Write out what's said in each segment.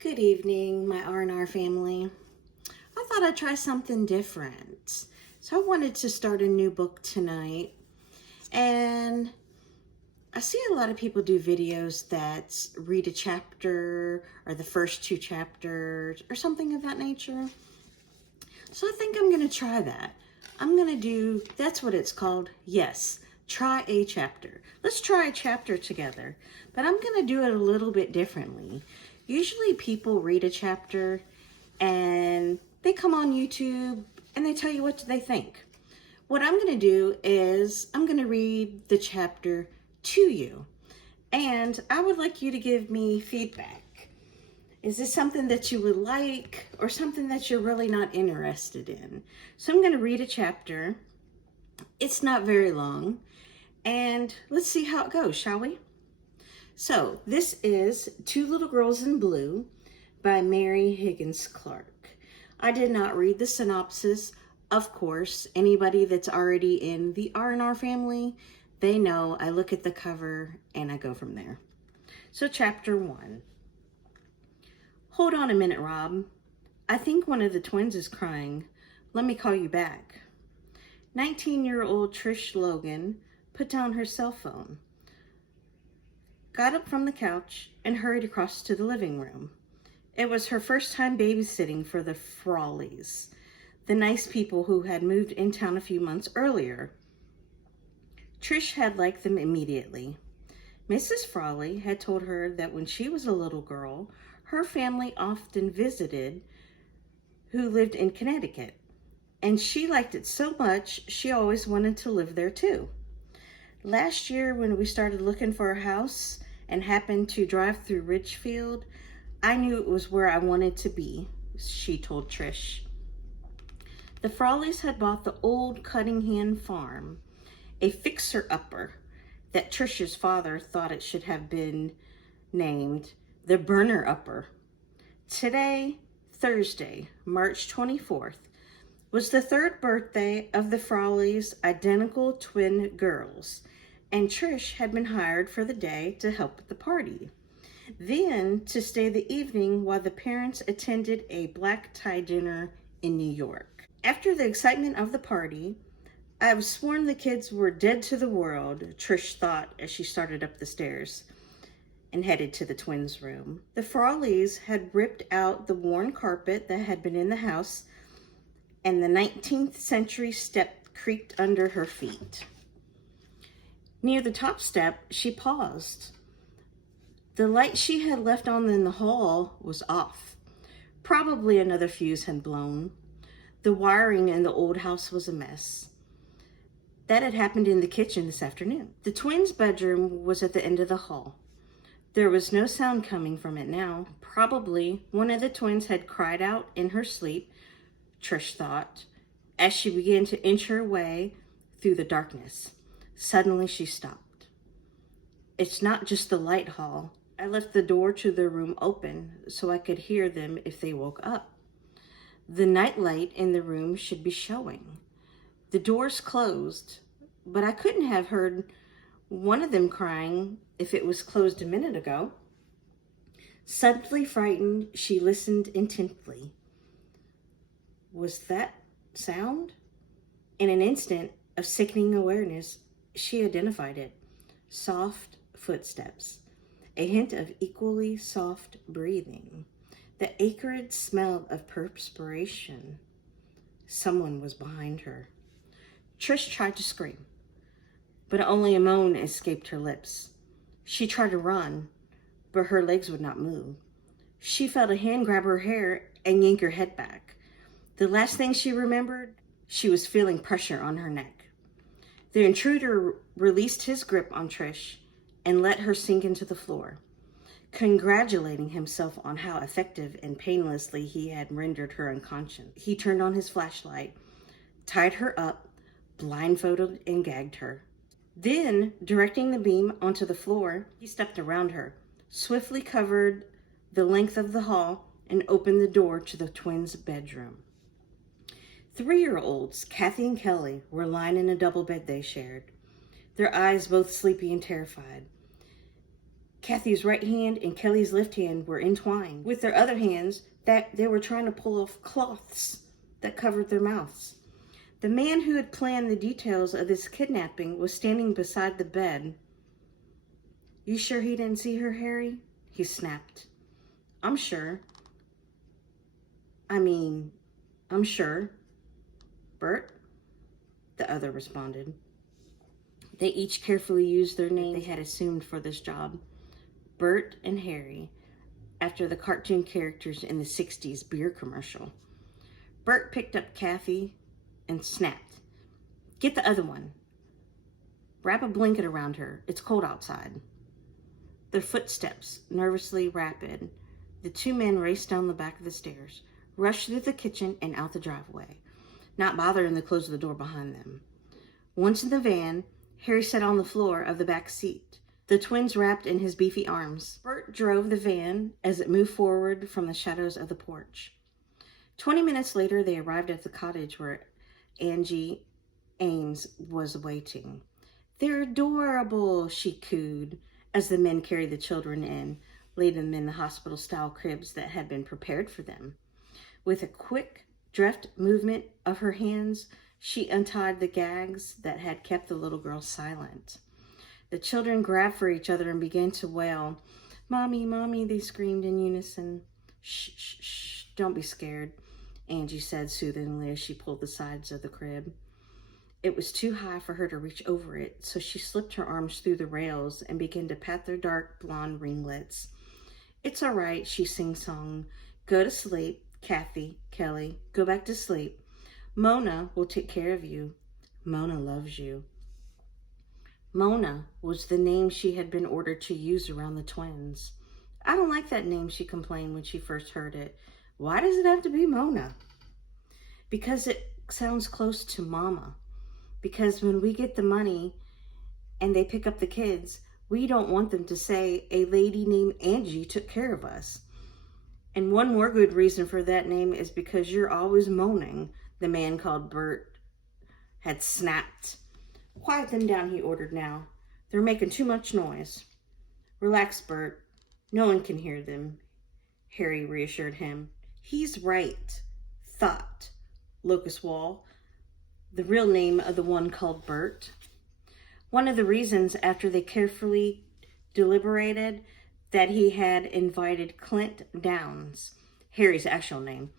Good evening, my R&R family. I thought I'd try something different. So I wanted to start a new book tonight. And I see a lot of people do videos that read a chapter or the first 2 chapters or something of that nature. So I think I'm going to try that. I'm going to do, that's what it's called. Yes, try a chapter. Let's try a chapter together. But I'm going to do it a little bit differently. Usually people read a chapter and they come on YouTube and they tell you what they think. What I'm going to do is I'm going to read the chapter to you. And I would like you to give me feedback. Is this something that you would like or something that you're really not interested in? So I'm going to read a chapter. It's not very long. And let's see how it goes, shall we? So this is Two Little Girls in Blue by Mary Higgins Clark. I did not read the synopsis. Of course, anybody that's already in the R&R family, they know I look at the cover and I go from there. So chapter 1. Hold on a minute, Rob. I think one of the twins is crying. Let me call you back. 19-year-old Trish Logan put down her cell phone, got up from the couch, and hurried across to the living room. It was her first time babysitting for the Frawleys, the nice people who had moved in town a few months earlier. Trish had liked them immediately. Mrs. Frawley had told her that when she was a little girl, her family often visited who lived in Connecticut, and she liked it so much she always wanted to live there too. Last year, when we started looking for a house and happened to drive through Ridgefield, I knew it was where I wanted to be, she told Trish. The Frawleys had bought the old Cunningham farm, a fixer-upper that Trish's father thought it should have been named the Burner-Upper. Today, Thursday, March 24th, was the 3rd birthday of the Frawleys' identical twin girls, and Trish had been hired for the day to help with the party. Then to stay the evening while the parents attended a black tie dinner in New York. After the excitement of the party, I was sworn the kids were dead to the world, Trish thought as she started up the stairs and headed to the twins' room. The Frawleys had ripped out the worn carpet that had been in the house, and the 19th century step creaked under her feet. Near the top step, she paused. The light she had left on in the hall was off. Probably another fuse had blown. The wiring in the old house was a mess. That had happened in the kitchen this afternoon. The twins' bedroom was at the end of the hall. There was no sound coming from it now. Probably one of the twins had cried out in her sleep, Trish thought, as she began to inch her way through the darkness. Suddenly she stopped. It's not just the light, Hall. I left the door to their room open so I could hear them if they woke up. The night light in the room should be showing. The door's closed, but I couldn't have heard one of them crying if it was closed a minute ago. Suddenly frightened, she listened intently. Was that sound? In an instant of sickening awareness, she identified it. Soft footsteps, a hint of equally soft breathing, the acrid smell of perspiration. Someone was behind her. Trish tried to scream, but only a moan escaped her lips. She tried to run, but her legs would not move. She felt a hand grab her hair and yank her head back. The last thing she remembered, she was feeling pressure on her neck. The intruder released his grip on Trish and let her sink into the floor, congratulating himself on how effective and painlessly he had rendered her unconscious. He turned on his flashlight, tied her up, blindfolded, and gagged her. Then, directing the beam onto the floor, he stepped around her, swiftly covered the length of the hall, and opened the door to the twins' bedroom. 3-year-olds, Kathy and Kelly, were lying in a double bed they shared, their eyes both sleepy and terrified. Kathy's right hand and Kelly's left hand were entwined. With their other hands, that they were trying to pull off cloths that covered their mouths. The man who had planned the details of this kidnapping was standing beside the bed. "You sure he didn't see her, Harry?" he snapped. I'm sure. I'm sure. Bert?" the other responded. They each carefully used their names they had assumed for this job, Bert and Harry, after the cartoon characters in the 60s beer commercial. Bert picked up Kathy and snapped, "Get the other one. Wrap a blanket around her. It's cold outside." Their footsteps, nervously rapid, the two men raced down the back of the stairs, rushed through the kitchen and out the driveway, not bothering to close the door behind them. Once in the van, Harry sat on the floor of the back seat, the twins wrapped in his beefy arms. Bert drove the van as it moved forward from the shadows of the porch. 20 minutes later, they arrived at the cottage where Angie Ames was waiting. "They're adorable," she cooed, as the men carried the children in, laid them in the hospital-style cribs that had been prepared for them. With a quick, deft movement of her hands, she untied the gags that had kept the little girl silent. The children grabbed for each other and began to wail. "Mommy, Mommy," they screamed in unison. "Shh, shh, shh, don't be scared," Angie said soothingly as she pulled the sides of the crib. It was too high for her to reach over it, so she slipped her arms through the rails and began to pat their dark blonde ringlets. "It's all right," she sing-songed. "Go to sleep, Kathy, Kelly. Go back to sleep. Mona will take care of you. Mona loves you." Mona was the name she had been ordered to use around the twins. "I don't like that name," she complained when she first heard it. "Why does it have to be Mona?" "Because it sounds close to Mama. Because when we get the money and they pick up the kids, we don't want them to say a lady named Angie took care of us. And one more good reason for that name is because you're always moaning," the man called Bert had snapped. "Quiet them down," he ordered now. "They're making too much noise." "Relax, Bert. No one can hear them," Harry reassured him. "He's right. Thought. Locust Wall, the real name of the one called Bert. One of the reasons, after they carefully deliberated, that he had invited Clint Downs, Harry's actual name,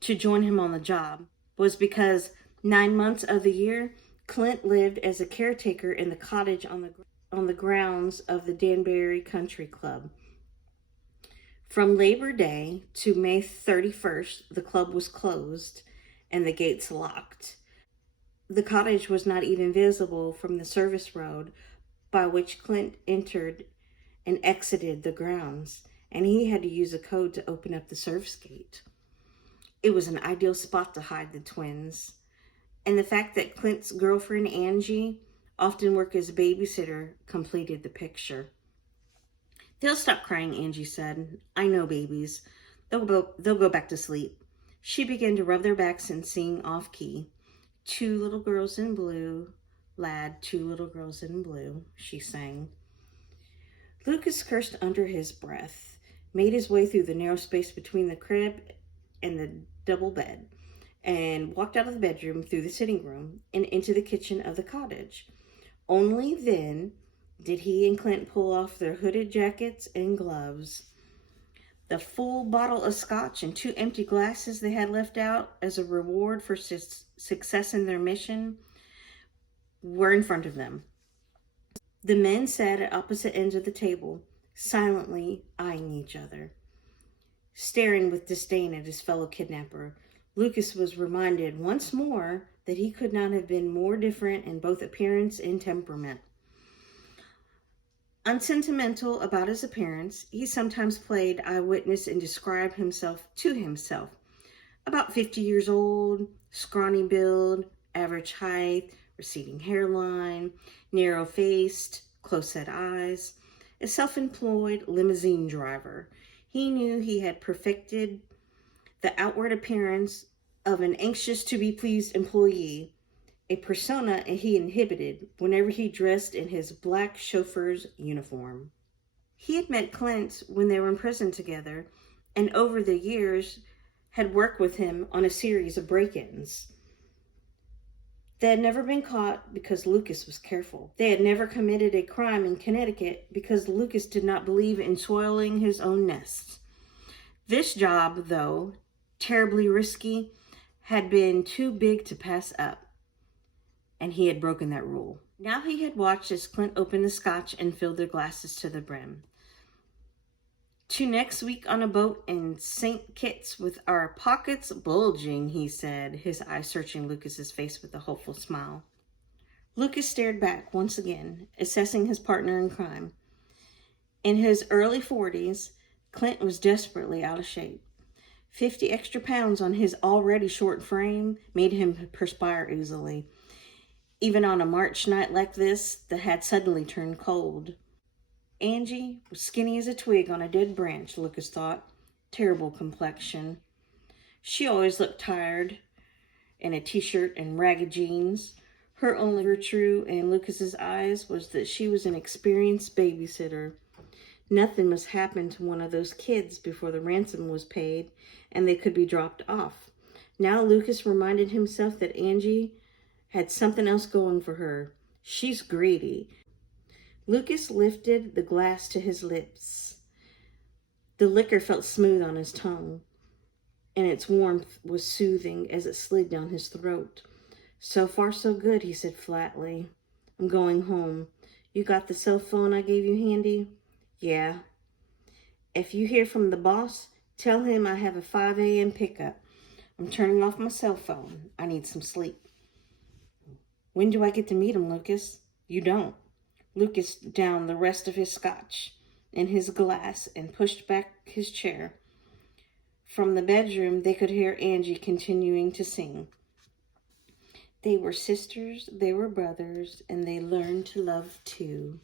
to join him on the job was because 9 months of the year, Clint lived as a caretaker in the cottage on the grounds of the Danbury Country Club. From Labor Day to May 31st, the club was closed and the gates locked. The cottage was not even visible from the service road by which Clint entered and exited the grounds, and he had to use a code to open up the service gate. It was an ideal spot to hide the twins, and the fact that Clint's girlfriend, Angie, often worked as a babysitter completed the picture. "They'll stop crying," Angie said. "I know babies. They'll go back to sleep." She began to rub their backs and sing off-key. "Two little girls in blue, lad, two little girls in blue," she sang. Lucas cursed under his breath, made his way through the narrow space between the crib and the double bed, and walked out of the bedroom, through the sitting room, and into the kitchen of the cottage. Only then did he and Clint pull off their hooded jackets and gloves. The full bottle of scotch and 2 empty glasses they had left out as a reward for success in their mission were in front of them. The men sat at opposite ends of the table, silently eyeing each other. Staring with disdain at his fellow kidnapper, Lucas was reminded once more that he could not have been more different in both appearance and temperament. Unsentimental about his appearance, he sometimes played eyewitness and described himself to himself. About 50 years old, scrawny build, average height, receding hairline, narrow-faced, close-set eyes, a self-employed limousine driver. He knew he had perfected the outward appearance of an anxious-to-be-pleased employee, a persona he inhibited whenever he dressed in his black chauffeur's uniform. He had met Clint when they were in prison together, and over the years had worked with him on a series of break-ins. They had never been caught because Lucas was careful. They had never committed a crime in Connecticut because Lucas did not believe in soiling his own nest. This job, though terribly risky, had been too big to pass up, and he had broken that rule. Now he had watched as Clint opened the scotch and filled their glasses to the brim. "To next week on a boat in St. Kitts with our pockets bulging," he said, his eyes searching Lucas's face with a hopeful smile. Lucas stared back once again, assessing his partner in crime. In his early 40s, Clint was desperately out of shape. 50 extra pounds on his already short frame made him perspire easily, even on a March night like this that had suddenly turned cold. Angie was skinny as a twig on a dead branch, Lucas thought. Terrible complexion. She always looked tired in a t-shirt and ragged jeans. Her only virtue in Lucas's eyes was that she was an experienced babysitter. Nothing must happen to one of those kids before the ransom was paid and they could be dropped off. Now Lucas reminded himself that Angie had something else going for her. She's greedy. Lucas lifted the glass to his lips. The liquor felt smooth on his tongue, and its warmth was soothing as it slid down his throat. "So far, so good," he said flatly. "I'm going home. You got the cell phone I gave you handy?" "Yeah." "If you hear from the boss, tell him I have a 5 a.m. pickup. I'm turning off my cell phone. I need some sleep." "When do I get to meet him, Lucas?" "You don't." Lucas downed the rest of his scotch in his glass and pushed back his chair. From the bedroom, they could hear Angie continuing to sing. "They were sisters, they were brothers, and they learned to love too."